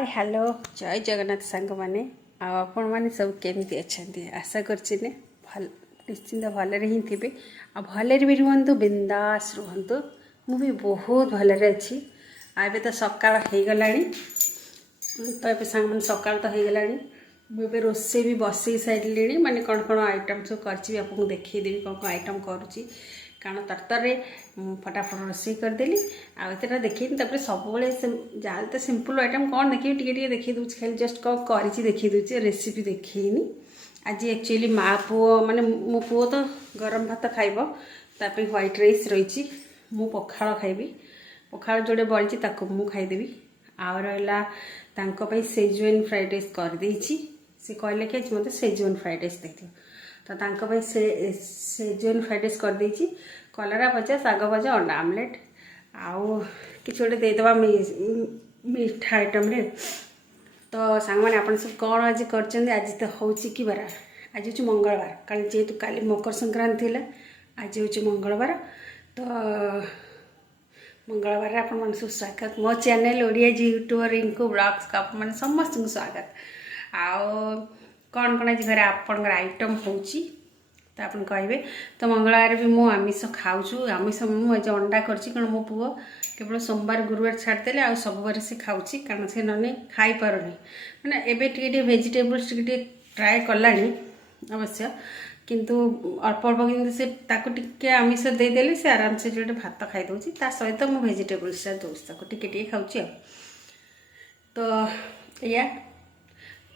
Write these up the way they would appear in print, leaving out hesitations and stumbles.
Hi hello जय जगन्नाथ सांग मैंने आपण मैंने सब केमती अच्छा आशा करने भल निश्चिंत भलरे ही थे आ भलरे भी रुहतु बिंदास रुहतु मु भी बहुत भलरे अच्छी आबे तो सकाळ हो गला तो ये सांग मैंने सकाळ तो हो गला मुझे रोसे भी बसई सारे माने कौन कौन आइटम सब कर देखदेवी कौन कौन आइटम करुच्ची कारण तरतरे फटाफट रोसे करदेली आते देखी सब जहाँ तो सिंपल आइटम कौन देखिए देखी दूसरी खाली जस्ट कौन कर देखी दूसरी रेसिपी देखनी आज एक्चुअली माँ पुओ माने मो पुओ तो गरम भात खाइब ताप व्हाइट राइस रही मु पखाड़ खाइबी पखाड़ जोड़े बड़ी मु खाईदेवी आ रहा सेजुएन फ्राइड राइस कर सी कहले कि मत सेजुएन फ्राइड राइस दे तो सेजुएन फ्राइड राइस कर कलरा भजा शाग भजा अंडा आमलेट आउ कि गोटे देदेबा मीठा आइटम रे तो सांग मैंने आप सब कौन आज कर आज तो हूँ कि बार आज हूँ मंगलवार कारण जेहेतु काली मकर संक्रांति है आज हूँ मंगलवार तो मंगलवार आप सब स्वागत मो चैनल ओडिया जी यूट्यूबर इनको ब्लॉग्स का मैंने समस्त स्वागत आउ कौन कौन आज घर आपंकर आइटम होची तो आप कहे तो मंगलवार भी मु आमिष खाऊँ आमिष मुझे अंडा कर मो पुओ केवल सोमवार गुरुवार छाड़देले आ सब बार से खाऊँ कारण से ना खाई पारनी मैंने एवं भेजिटेबल्स ट्राए कला अवश्य किंतु अल्प अल्प कि से टे आमिष देदेले से आराम से जो भात खाई दूसरी सहित मु भेजिटेबल्स दूसरी टे खाऊँ तो या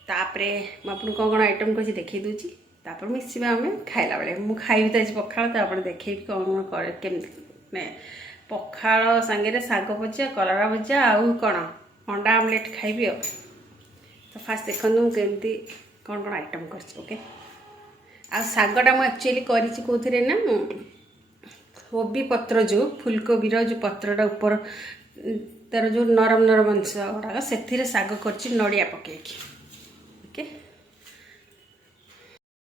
तापरे मुझे कौन कौन आइटम कर देखी दूची तापर मिसिबा आम खाइला बेले मु खाइबी तो आज पखाड़ तो आप देखेबी कौन कौन केमती पखाड़ सांगे शाग भजा कलरा भजा आउ कौन अंडा आमलेट खाइबी तो फास्ट देखो केमती कौन कौन आइटम कर ओके आ शागटा मुझे एक्चुअली कौन ना कोबी पत्र जो फुलकोबी जो पत्रटा ऊपर तार जो नरम नरम अंश गुड़ाक से शाग कर नड़िया पकई ओके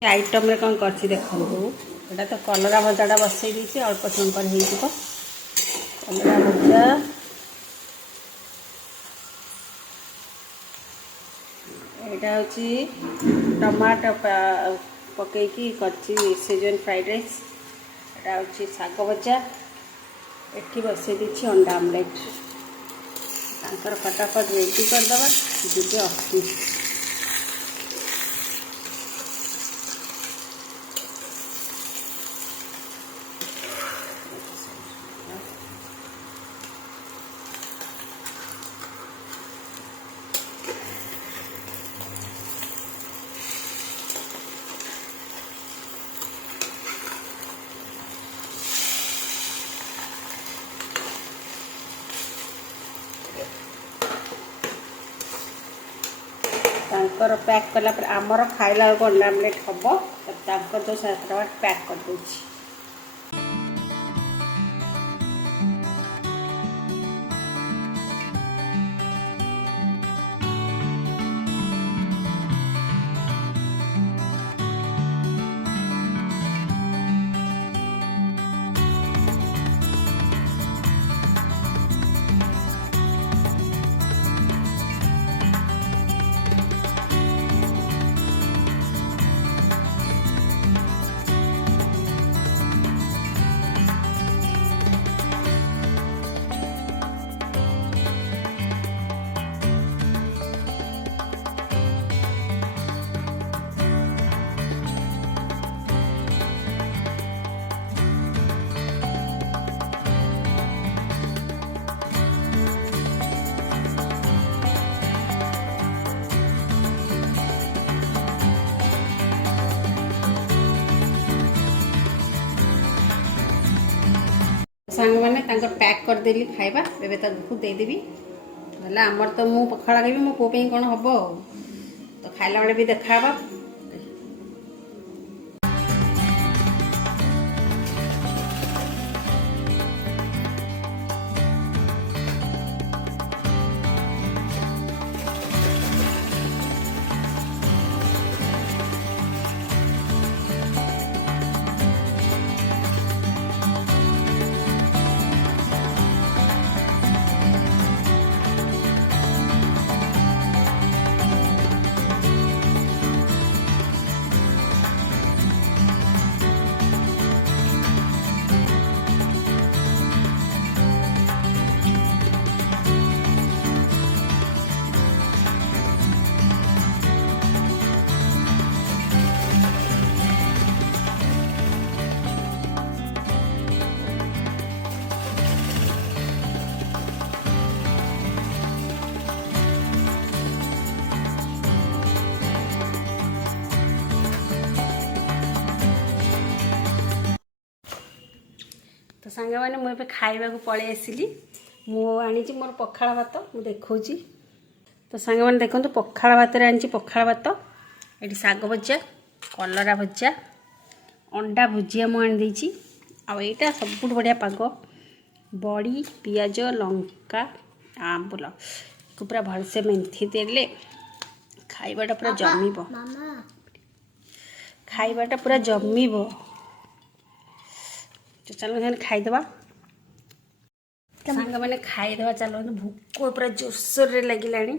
आइटम रे कौन कर देखो यहाँ तो कलरा भजाटा बसई दी अल्प समय पर हो कलरा भजा यहाँ हूँ टमाटो पकईकी सेजुएन फ्राइड राइस यहाँ हूँ शाग भजा एटी बसई दी अंडा आमलेट फटाफट रेडी करदे जी अफिस पैक कला आमर खाइला अंडा आमलेट हम तो पैक कर दूची सांग मैंने पैक करदेली खाइबा एवं देदेवी ना आमर तो मु पखाड़ा खाइबी मो पुओ कौन हम तो खाइला बेले भी देखा तो सांग मैंने मुझे खाइबा पलि आसली मुझे मोर पखाड़ भात मुझे देखी। तो सांग मैंने देखो पखाड़ भात आनी पखाड़ भात ये शाग भजा कलरा भजा अंडा भुजिया मुझे आईटा सब बढ़िया पाग बड़ी पियाज लंका आंबुल को पूरा भलसे मेथी देले खाइबाटा पूरा जमीब खाइबाटा पूरा जमीब। तो चलो खाईदे सांग मैंने खाईदे चलो भोक पूरा जोरसोर रे लगिलानी।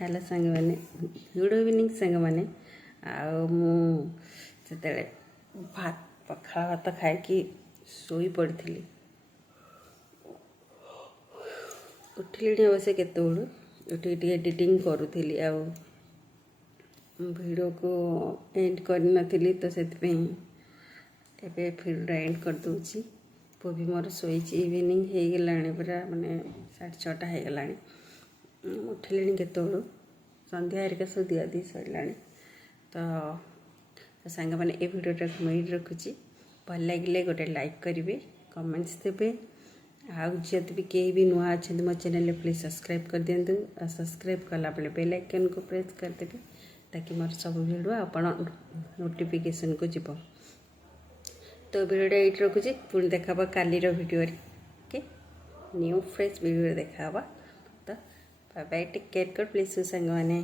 हेलो सांग मैंने गुड इवनिंग सांग मैंने आते भात पखाड़ भात खाई शोई पड़ी उठिली अवश्य केत उठिक एडिटिंग करुली वीडियो को एंड करनी तो से वीडियो एंड कर दूची। पु भी मोर शोई इवनिंग हो गला पूरा मानने 6:30 हो गला उठिले केत संध्या हरिका सब दिया दी सरला। तो सांग मैंने ये वीडियो मुझे रखुची भल लगे गोटे लाइक करेंगे कमेंट्स देवे आदि भी कहीं भी नुआ अच्छा मो चैनल प्लीज सब्सक्राइब कर दिंतु और सब्सक्राइब कला बेले बेल आइकन को प्रेस करदेवे ताकि मोर सब वीडियो आपण नोटिफिकेशन को जीव। तो वीडियो ये रखुची पुणी देखा कालीर video okay new fresh video देखा। तो बाय बाय टेक केयर कर प्लीज सांग मैंने।